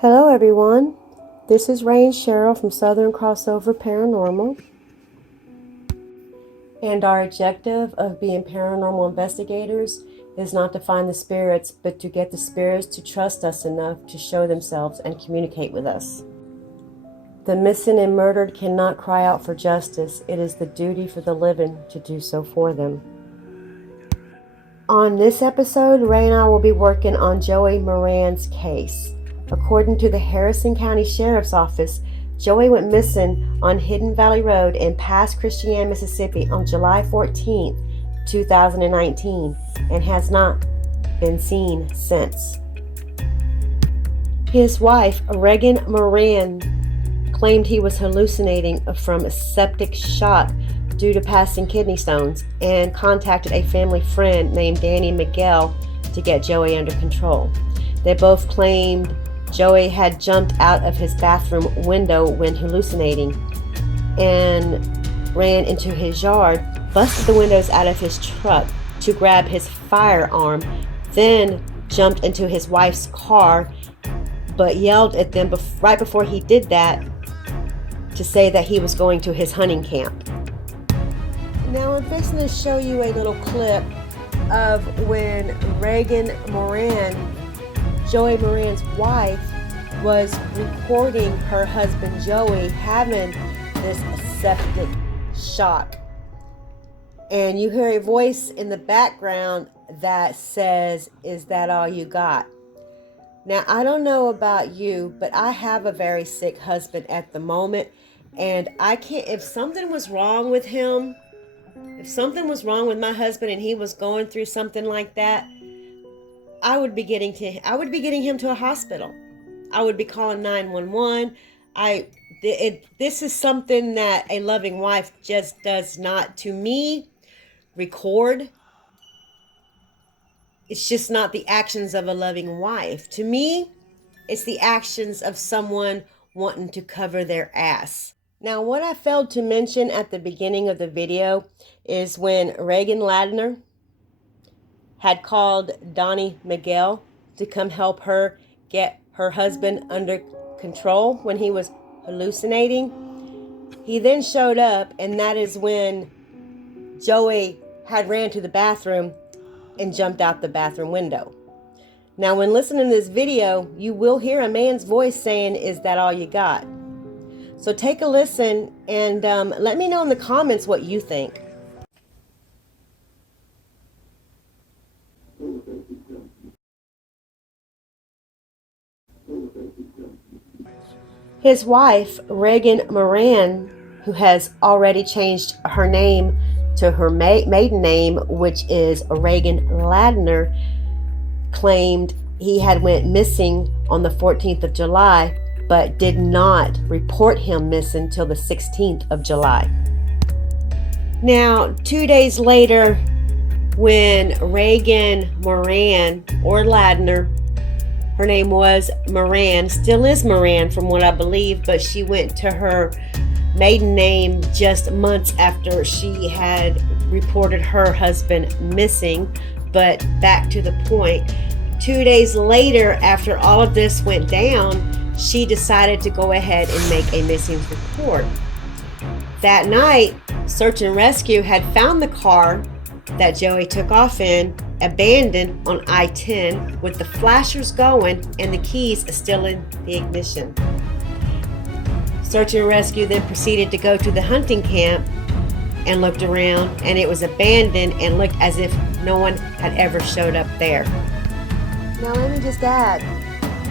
Hello everyone, this is Ray and Cheryl from Southern Crossover Paranormal. And our objective of being paranormal investigators is not to find the spirits, but to get the spirits to trust us enough to show themselves and communicate with us. The missing and murdered cannot cry out for justice. It is the duty for the living to do so for them. On this episode, Ray and I will be working on Joey Moran's case. According to the Harrison County Sheriff's Office, Joey went missing on Hidden Valley Road in Pass Christian, Mississippi on July 14, 2019, and has not been seen since. His wife, Regan Moran, claimed he was hallucinating from a septic shock due to passing kidney stones and contacted a family friend named Danny Miguel to get Joey under control. They both claimed Joey had jumped out of his bathroom window when hallucinating and ran into his yard, busted the windows out of his truck to grab his firearm, then jumped into his wife's car, but yelled at them right before he did that to say that he was going to his hunting camp. Now I'm fixing to show you a little clip of when Regan Moran, Joey Moran's wife, was recording her husband Joey having this septic shock. And you hear a voice in the background that says, "Is that all you got?" Now, I don't know about you, but I have a very sick husband at the moment, and I can't, if something was wrong with him, if something was wrong with my husband and he was going through something like that, I would be getting him to a hospital. I would be calling 911. This is something that a loving wife just does not, to me, record. It's just not the actions of a loving wife. To me, it's the actions of someone wanting to cover their ass. Now, what I failed to mention at the beginning of the video is when Regan Ladner had called Donnie Miguel to come help her get her husband under control when he was hallucinating. He then showed up, and that is when Joey had ran to the bathroom and jumped out the bathroom window. Now, when listening to this video, you will hear a man's voice saying, "Is that all you got?" So take a listen and let me know in the comments what you think. His wife, Regan Moran, who has already changed her name to her maiden name, which is Regan Ladner, claimed he had went missing on the 14th of July, but did not report him missing till the 16th of July. Now, 2 days later, when Regan Moran, or Ladner, her name was Moran, still is Moran from what I believe, but she went to her maiden name just months after she had reported her husband missing. But back to the point, 2 days later, after all of this went down, she decided to go ahead and make a missing report. That night, Search and Rescue had found the car that Joey took off in, abandoned on I-10 with the flashers going and the keys still in the ignition. Search and Rescue then proceeded to go to the hunting camp and looked around, and it was abandoned and looked as if no one had ever showed up there. Now let me just add,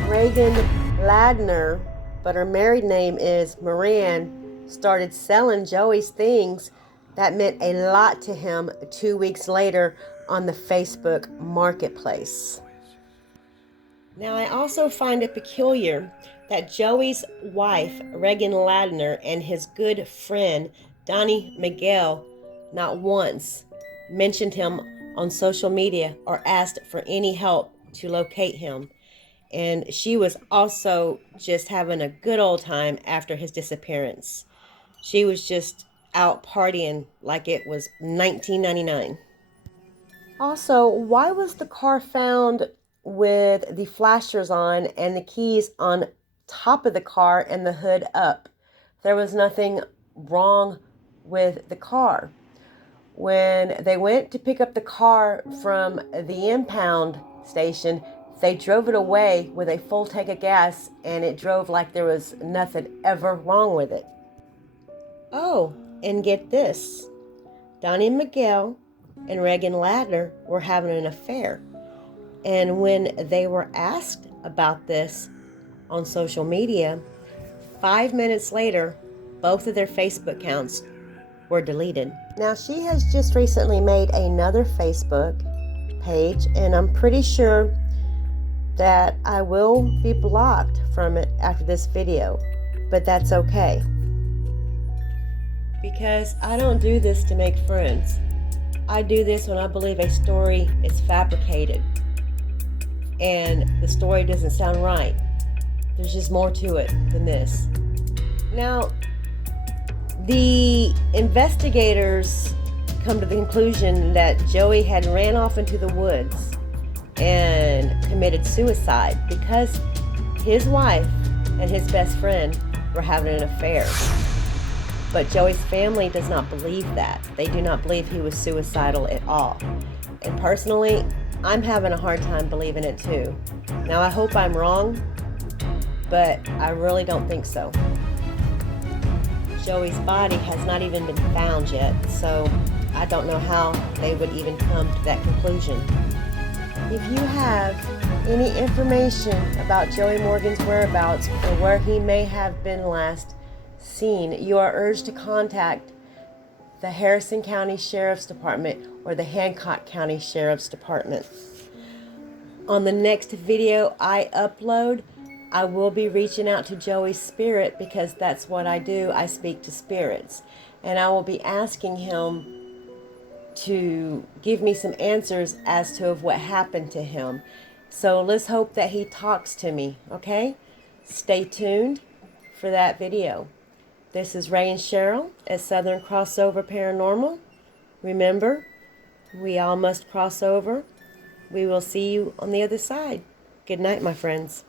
Regan Ladner, but her married name is Moran, started selling Joey's things that meant a lot to him 2 weeks later on the Facebook Marketplace. Now, I also find it peculiar that Joey's wife, Regan Ladner, and his good friend, Donnie Miguel, not once mentioned him on social media or asked for any help to locate him. And she was also just having a good old time after his disappearance. She was just out partying like it was 1999. Also, why was the car found with the flashers on and the keys on top of the car and the hood up. There was nothing wrong with the car. When they went to pick up the car from the impound station, they drove it away with a full tank of gas, and it drove like there was nothing ever wrong with it. Oh, and get this. Donnie Miguel and Reagan Ladner were having an affair. And when they were asked about this on social media, 5 minutes later, both of their Facebook accounts were deleted. Now, she has just recently made another Facebook page, and I'm pretty sure that I will be blocked from it after this video, but that's okay. Because I don't do this to make friends. I do this when I believe a story is fabricated and the story doesn't sound right. There's just more to it than this. Now, the investigators come to the conclusion that Joey had ran off into the woods and committed suicide because his wife and his best friend were having an affair. But Joey's family does not believe that. They do not believe he was suicidal at all. And personally, I'm having a hard time believing it too. Now, I hope I'm wrong, but I really don't think so. Joey's body has not even been found yet, so I don't know how they would even come to that conclusion. If you have any information about Joey Morgan's whereabouts or where he may have been last seen, you are urged to contact the Harrison County Sheriff's Department or the Hancock County Sheriff's Department. On the next video I upload, I will be reaching out to Joey's spirit because that's what I do. I speak to spirits. And I will be asking him to give me some answers as to what happened to him. So let's hope that he talks to me, okay? Stay tuned for that video. This is Ray and Cheryl at Southern Crossover Paranormal. Remember, we all must cross over. We will see you on the other side. Good night, my friends.